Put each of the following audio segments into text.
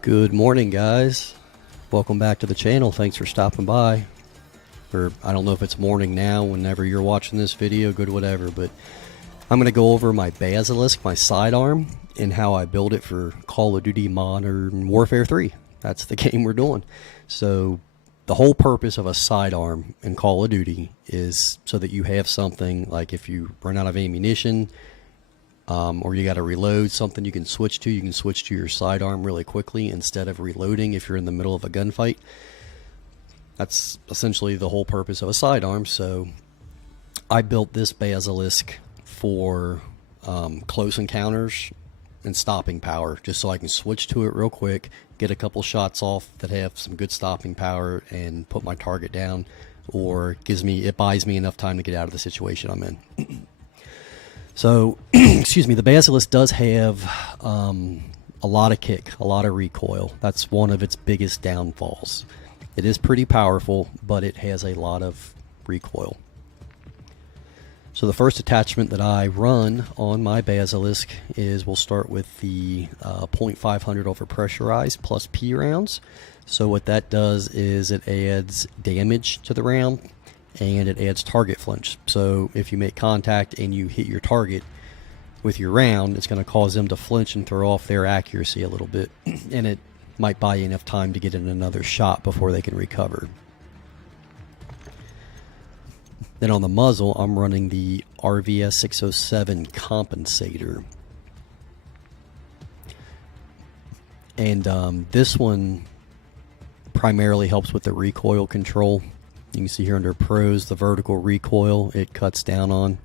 Good morning, guys. Welcome back to the channel. Thanks for stopping by. Or I don't know if it's morning now, whenever you're watching this video, good whatever, but I'm going to go over my Basalisk, my sidearm, and how I build it for Call of Duty Modern Warfare 3. That's the game we're doing. So the whole purpose of a sidearm in Call of Duty is so that you have something like if you run out of ammunition, or you got to reload something you can switch to. You can switch to your sidearm really quickly instead of reloading if you're in the middle of a gunfight. That's essentially the whole purpose of a sidearm. So I built this Basalisk for close encounters and stopping power, just so I can switch to it real quick, get a couple shots off that have some good stopping power, and put my target down, or it buys me enough time to get out of the situation I'm in. So, excuse me, the Basalisk does have a lot of kick, a lot of recoil. That's one of its biggest downfalls. It is pretty powerful, but it has a lot of recoil. So the first attachment that I run on my Basalisk is, we'll start with the .500 overpressurized plus P rounds. So what that does is it adds damage to the round, and it adds target flinch. So if you make contact and you hit your target with your round, it's going to cause them to flinch and throw off their accuracy a little bit, and it might buy you enough time to get in another shot before they can recover. Then on the muzzle, I'm running the RVS 607 compensator. And this one primarily helps with the recoil control. You can see here under pros, the vertical recoil it cuts down on.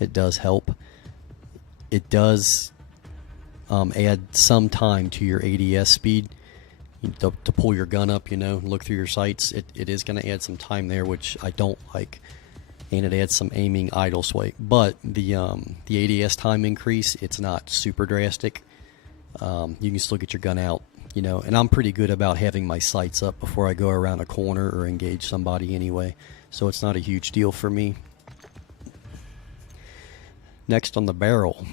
It does help. It does add some time to your ADS speed to pull your gun up, and look through your sights. It is going to add some time there, which I don't like, and it adds some aiming idle sway. But the ADS time increase, it's not super drastic. You can still get your gun out. And I'm pretty good about having my sights up before I go around a corner or engage somebody anyway, so it's not a huge deal for me. Next on the barrel,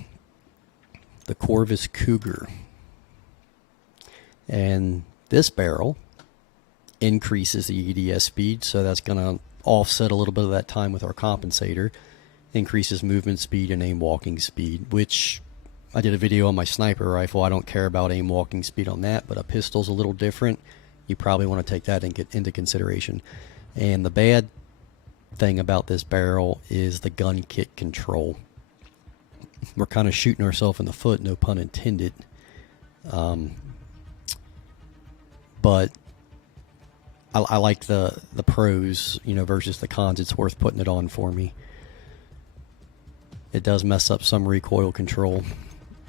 the Corvus Cougar. And this barrel increases the EDS speed, so that's going to offset a little bit of that time with our compensator. Increases movement speed and aim walking speed, which I did a video on my sniper rifle. I don't care about aim walking speed on that, but a pistol's a little different. You probably want to take that and get into consideration. And the bad thing about this barrel is the gun kick control. We're kind of shooting ourselves in the foot, no pun intended. But I like the pros, versus the cons. It's worth putting it on for me. It does mess up some recoil control.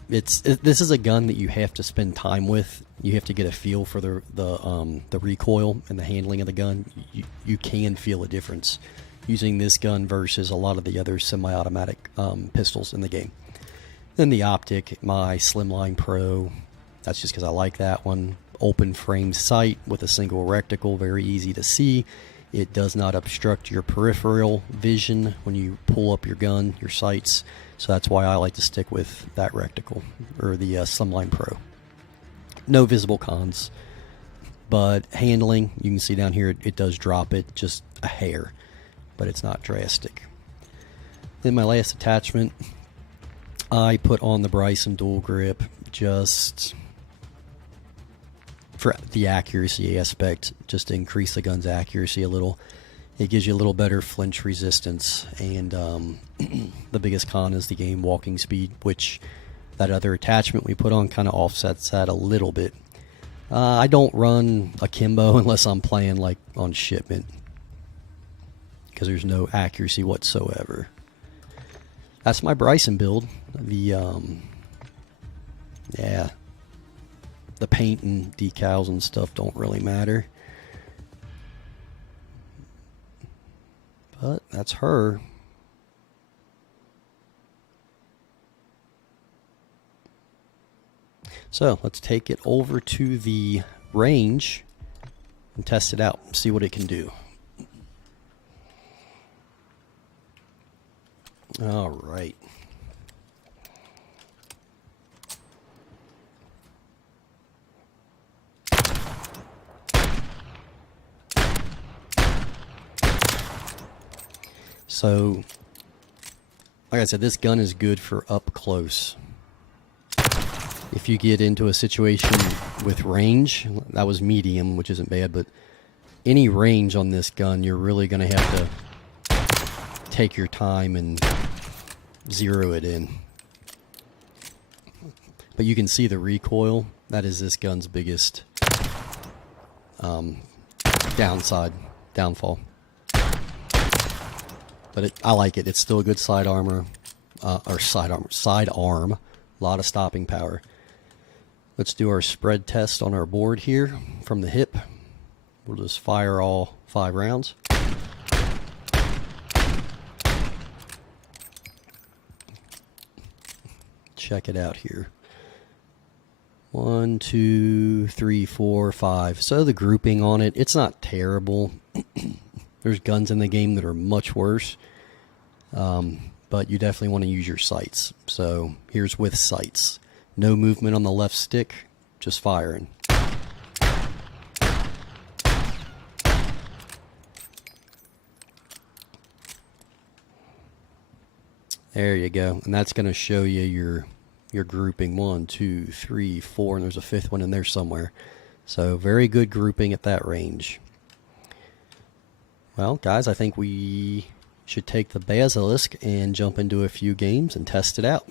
This is a gun that you have to spend time with. You have to get a feel for the recoil and the handling of the gun. You can feel a difference using this gun versus a lot of the other semi-automatic pistols in the game. Then the optic, my Slimline Pro. That's just because I like that one. Open frame sight with a single reticle, very easy to see. It does not obstruct your peripheral vision when you pull up your gun, your sights. So that's why I like to stick with that reticle, or the Slimline Pro. No visible cons, but handling, you can see down here, it does drop it just a hair, but it's not drastic. Then my last attachment, I put on the Bryson dual grip just for the accuracy aspect, just to increase the gun's accuracy a little. It gives you a little better flinch resistance, and the biggest con is the aim walking speed, which that other attachment we put on kind of offsets that a little bit. I don't run akimbo unless I'm playing like on shipment, because there's no accuracy whatsoever. That's my Bryson build. The paint and decals and stuff don't really matter. But that's her. So let's take it over to the range and test it out, see what it can do. All right. So, like I said, this gun is good for up close. If you get into a situation with range, that was medium, which isn't bad, but any range on this gun, you're really going to have to take your time and zero it in. But you can see the recoil. That is this gun's biggest downfall. But I like it. It's still a good side arm. A lot of stopping power. Let's do our spread test on our board here from the hip. We'll just fire all 5 rounds. Check it out here. 1, 2, 3, 4, 5. So the grouping on it, it's not terrible. There's guns in the game that are much worse. But you definitely want to use your sights. So here's with sights. No movement on the left stick, just firing. There you go. And that's going to show you your grouping. 1, 2, 3, 4, and there's a 5th one in there somewhere. So very good grouping at that range. Well, guys, I think we should take the Basalisk and jump into a few games and test it out.